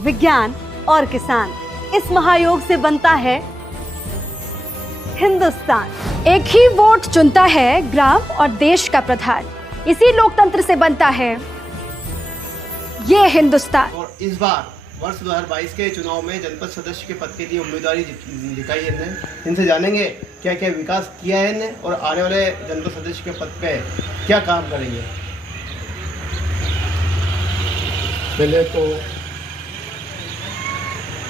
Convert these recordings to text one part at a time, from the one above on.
विज्ञान और किसान, इस महायोग से बनता है हिंदुस्तान। एक ही वोट चुनता है ग्राम और देश का प्रधान, इसी लोकतंत्र से बनता है ये हिंदुस्तान। और इस बार वर्ष 2022 के चुनाव में जनपद सदस्य के पद के लिए उम्मीदवारी दिखाई है इन्हें। इनसे जानेंगे क्या क्या विकास किया है इन्हें और आने वाले जनपद सदस्य के पद पे क्या काम करेंगे। पहले तो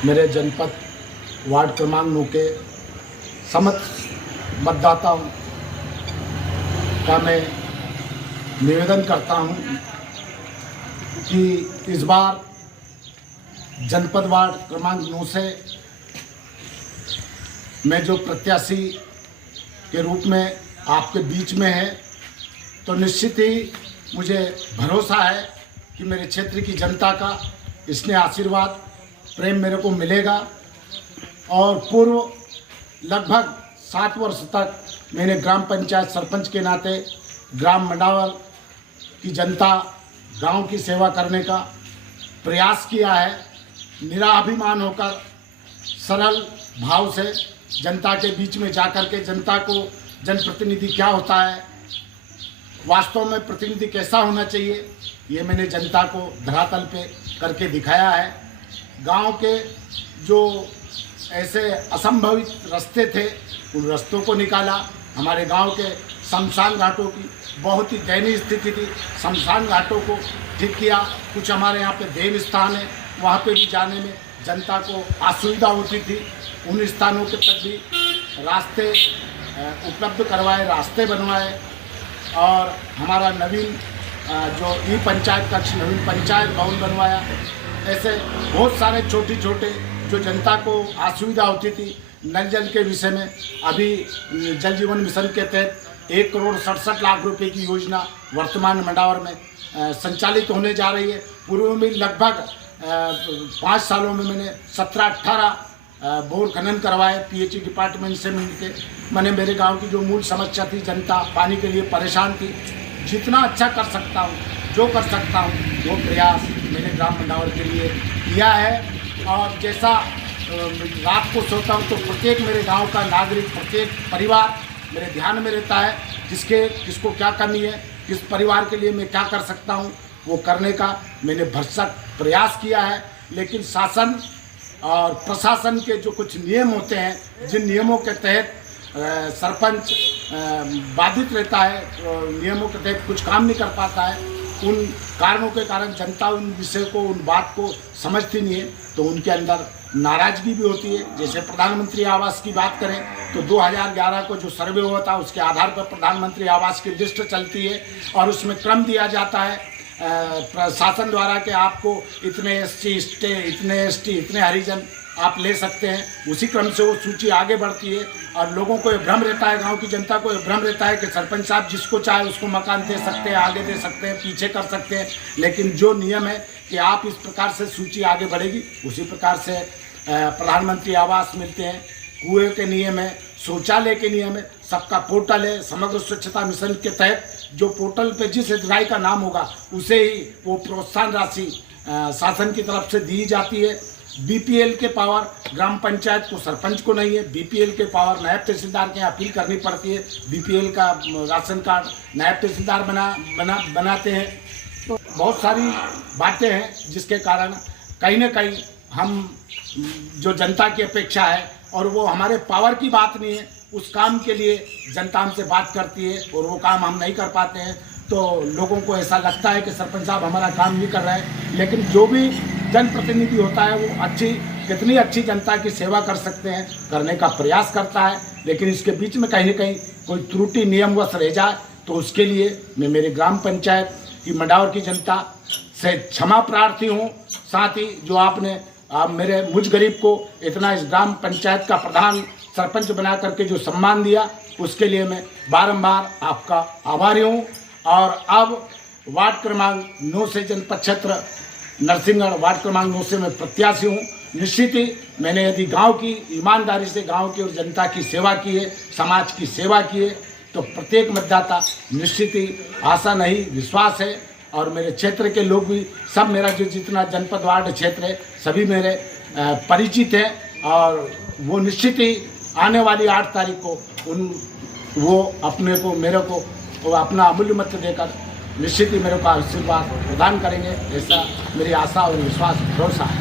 मेरे जनपद वार्ड क्रमांक 9 के समस्त मतदाताओं का मैं निवेदन करता हूं कि इस बार जनपद वार्ड क्रमांक 9 से मैं जो प्रत्याशी के रूप में आपके बीच में है, तो निश्चित ही मुझे भरोसा है कि मेरे क्षेत्र की जनता का इसने आशीर्वाद प्रेम मेरे को मिलेगा। और पूर्व लगभग 7 वर्ष तक मैंने ग्राम पंचायत सरपंच के नाते ग्राम मंडावर की जनता, गांव की सेवा करने का प्रयास किया है। निराभिमान होकर सरल भाव से जनता के बीच में जाकर के जनता को जनप्रतिनिधि क्या होता है, वास्तव में प्रतिनिधि कैसा होना चाहिए, ये मैंने जनता को धरातल पे करके दिखाया है। गांव के जो ऐसे असंभवित रास्ते थे उन रास्तों को निकाला। हमारे गांव के शमशान घाटों की बहुत ही दयनीय स्थिति थी, शमशान घाटों को ठीक किया। कुछ हमारे यहाँ पे देव स्थान है, वहाँ पे भी जाने में जनता को असुविधा होती थी, उन स्थानों के तक भी रास्ते उपलब्ध करवाए, रास्ते बनवाए। और हमारा नवीन जो ई पंचायत कक्ष, नवीन पंचायत भवन बनवाया। ऐसे बहुत सारे छोटे छोटे जो जनता को असुविधा होती थी। नल जल के विषय में अभी जल जीवन मिशन के तहत 1,67,00,000 रुपए की योजना वर्तमान मंडावर में संचालित होने जा रही है। पूर्व में लगभग 5 सालों में मैंने 17-18 बोर खनन करवाए पीएचई डिपार्टमेंट से मिलकर। मैंने मेरे गांव की जो मूल समस्या थी, जनता पानी के लिए परेशान थी, जितना अच्छा कर सकता हूँ, जो कर सकता हूँ वो प्रयास मैंने ग्राम मंडावर के लिए किया है। और जैसा रात को सोता हूँ तो प्रत्येक मेरे गांव का नागरिक, प्रत्येक परिवार मेरे ध्यान में रहता है, किसको क्या कमी है, किस परिवार के लिए मैं क्या कर सकता हूँ, वो करने का मैंने भरसक प्रयास किया है। लेकिन शासन और प्रशासन के जो कुछ नियम होते हैं, जिन नियमों के तहत सरपंच बाधित रहता है, नियमों के तहत कुछ काम नहीं कर पाता है, उन कारणों के कारण जनता उन विषय को, उन बात को समझती नहीं है, तो उनके अंदर नाराज़गी भी होती है। जैसे प्रधानमंत्री आवास की बात करें तो 2011 को जो सर्वे हुआ था उसके आधार पर प्रधानमंत्री आवास की लिस्ट चलती है और उसमें क्रम दिया जाता है शासन द्वारा कि आपको इतने एसटी, इतने हरिजन आप ले सकते हैं। उसी क्रम से वो सूची आगे बढ़ती है और लोगों को ये भ्रम रहता है, गांव की जनता को ये भ्रम रहता है कि सरपंच साहब जिसको चाहे उसको मकान दे सकते हैं, आगे दे सकते हैं, पीछे कर सकते हैं। लेकिन जो नियम है कि आप इस प्रकार से सूची आगे बढ़ेगी, उसी प्रकार से प्रधानमंत्री आवास मिलते हैं, कुएं के नियम है, शौचालय के नियम है, सबका पोर्टल है। समग्र स्वच्छता मिशन के तहत जो पोर्टल पे जिस हितग्राही का नाम होगा उसे ही वो प्रोत्साहन राशि शासन की तरफ से दी जाती है। बीपीएल के पावर ग्राम पंचायत को, सरपंच को नहीं है। बीपीएल के पावर नायब तहसीलदार के यहाँ अपील करनी पड़ती है। बीपीएल का राशन कार्ड नायब तहसीलदार बनाते हैं। तो बहुत सारी बातें हैं जिसके कारण कहीं ना कहीं हम जो जनता की अपेक्षा है, और वो हमारे पावर की बात नहीं है, उस काम के लिए जनता हमसे बात करती है और वो काम हम नहीं कर पाते हैं, तो लोगों को ऐसा लगता है कि सरपंच साहब हमारा काम नहीं कर रहे हैं। लेकिन जो भी जनप्रतिनिधि होता है वो कितनी अच्छी जनता की सेवा कर सकते हैं, करने का प्रयास करता है। लेकिन इसके बीच में कहीं ना कहीं कोई त्रुटि नियमवश रह जाए तो उसके लिए मैं मेरे ग्राम पंचायत की मंडावर की जनता से क्षमा प्रार्थी हूँ। साथ ही जो आपने मेरे मुझ गरीब को इतना इस ग्राम पंचायत का प्रधान सरपंच बना करके जो सम्मान दिया, उसके लिए मैं बारंबार आपका आभारी हूँ। और अब वार्ड क्रमांक 9 से जनपद क्षेत्र नरसिंहगढ़ वार्ड क्रमांक 9 से मैं प्रत्याशी हूँ। निश्चित ही मैंने यदि गांव की ईमानदारी से गांव की और जनता की सेवा की है, समाज की सेवा की है, तो प्रत्येक मतदाता निश्चित ही आशा नहीं विश्वास है और मेरे क्षेत्र के लोग भी सब, मेरा जो जितना जनपद वार्ड क्षेत्र है सभी मेरे परिचित हैं और वो निश्चित ही आने वाली 8 तारीख को वो अपने को मेरे को वो अपना अमूल्य मत देकर निश्चित ही मेरे को आशीर्वाद प्रदान करेंगे, ऐसा मेरी आशा और विश्वास भरोसा है।